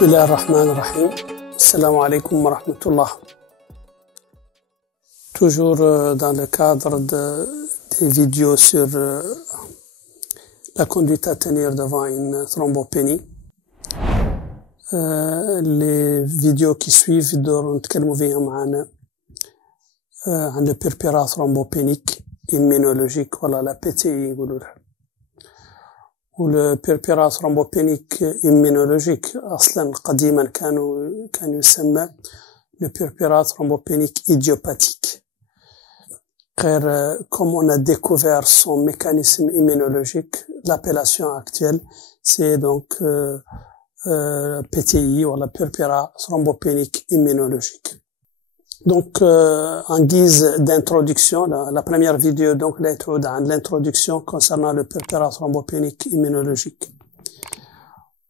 Bismillah ar-Rahman ar-Rahim. Assalamu alaikum wa rahmatullah. Toujours dans le cadre des vidéos sur la conduite à tenir devant une thrombopénie. Les vidéos qui suivent دور نتكلموا فيها معنا عن le purpura thrombopénique immunologique ولا la PTI يقولوا لها. le purpura thrombopénique immunologique أصلا قديما كان يسمى le purpura thrombopénique idiopathique. Comme on a découvert son mécanisme immunologique, l'appellation actuelle c'est donc PTI ou la purpura thrombopénique immunologique. Donc en guise d'introduction, la première vidéo donc l'introduction concernant le purpura thrombopénique immunologique.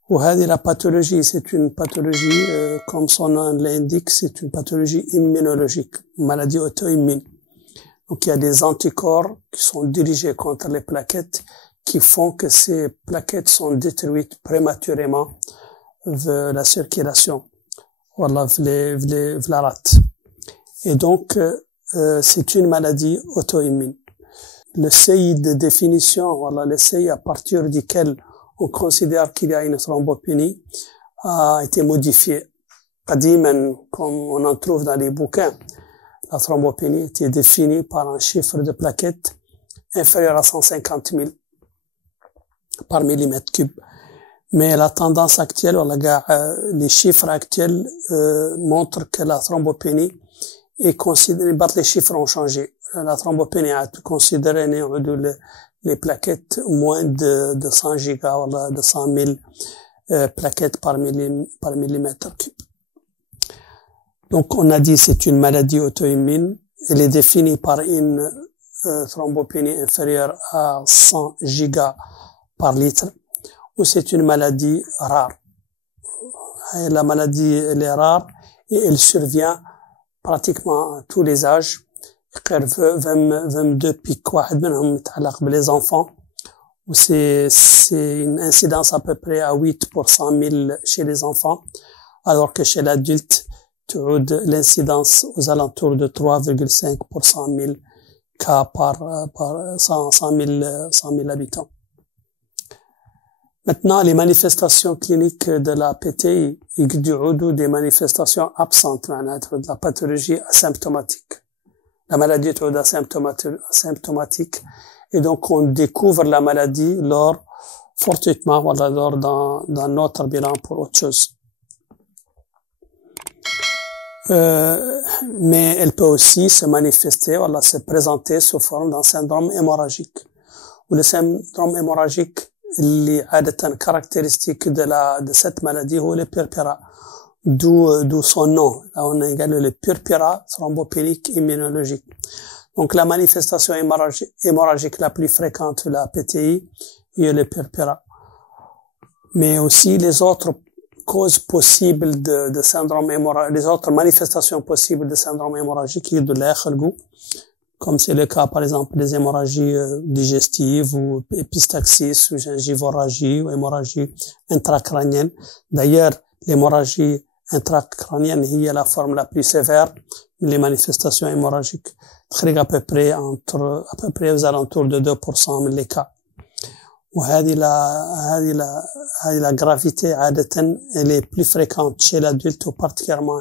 وهذه la pathologie, c'est une pathologie comme son nom l'indique, c'est une pathologie immunologique, maladie auto-immune. Donc il y a des anticorps qui sont dirigés contre les plaquettes qui font que ces plaquettes sont détruites prématurément vers la circulation. Voilà, la rate. Et donc, c'est une maladie auto-immune. Le seuil de définition, voilà, le seuil à partir duquel on considère qu'il y a une thrombopénie a été modifié. Qadiman, comme on en trouve dans les bouquins, la thrombopénie était définie par un chiffre de plaquettes inférieur à 150 000 par millimètre cube. Mais la tendance actuelle, les chiffres actuels montrent que la thrombopénie est considérée, les chiffres ont changé. La thrombopénie a considéré les plaquettes moins de 100 gigas, voilà, de 100 000 plaquettes par millimètre cube. Donc on a dit c'est une maladie auto-immune. Elle est définie par une thrombopénie inférieure à 100 gigas par litre. Ou c'est une maladie rare. Et la maladie, elle est rare et elle survient pratiquement à tous les âges. 22 pics واحد منهم يتعلق les enfants. Où c'est une incidence à peu près à 8 pour 100 000 chez les enfants. Alors que chez l'adulte, l'incidence aux alentours de 3,5 pour 100 000 cas par 100 000 habitants. Maintenant, les manifestations cliniques de la PTI, des manifestations absentes, de la pathologie asymptomatique. La maladie est asymptomatique. Et donc, on découvre la maladie fortuitement, dans notre bilan pour autre chose. Mais elle peut aussi se manifester, se présenter sous forme d'un syndrome hémorragique. Ou le syndrome hémorragique, اللي عادة caractéristique de cette maladie هو le purpura, d'où son nom. Là on a également le purpura thrombopénique immunologique. Donc la manifestation hémorragique la plus fréquente de la PTI est le purpura. Mais aussi les autres causes possibles de syndrome hémorragique, les autres manifestations possibles de syndrome hémorragique est de l'air, comme c'est le cas par exemple des hémorragies digestives ou épistaxis ou gingivorragie ou hémorragie intracrânienne. D'ailleurs, l'hémorragie intracrânienne est la forme la plus sévère. Les manifestations hémorragiques à peu près aux alentours de 2% les cas. وهذه la gravité عادة elle est plus fréquente chez l'adulte ou particulièrement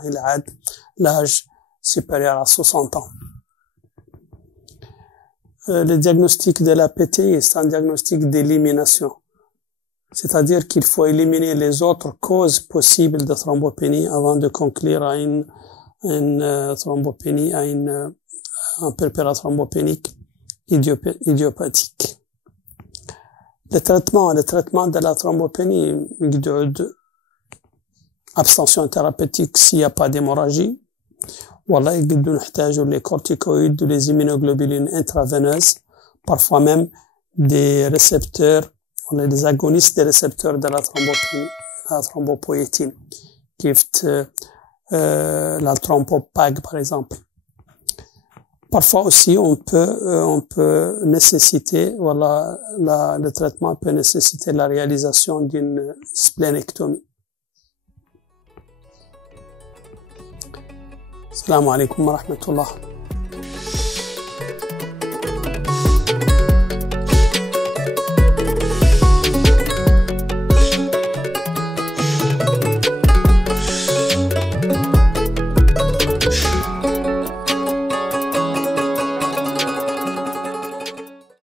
l'âge supérieur à 60 ans. Le diagnostic de la PTI, c'est un diagnostic d'élimination. C'est-à-dire qu'il faut éliminer les autres causes possibles de thrombopénie avant de conclure à une thrombopénie, un purpura thrombopénique idiopathique. Le traitement de la thrombopénie, abstention thérapeutique s'il n'y a pas d'hémorragie. Voilà, il faut les corticoïdes ou les immunoglobulines intraveineuses, parfois même des récepteurs, des agonistes des récepteurs de la thrombopénie, la thrombopoïétine, qui est la thrombopag par exemple. Parfois aussi, on peut nécessiter, le traitement peut nécessiter la réalisation d'une splénectomie. Salam alaikum wa rahmatullah.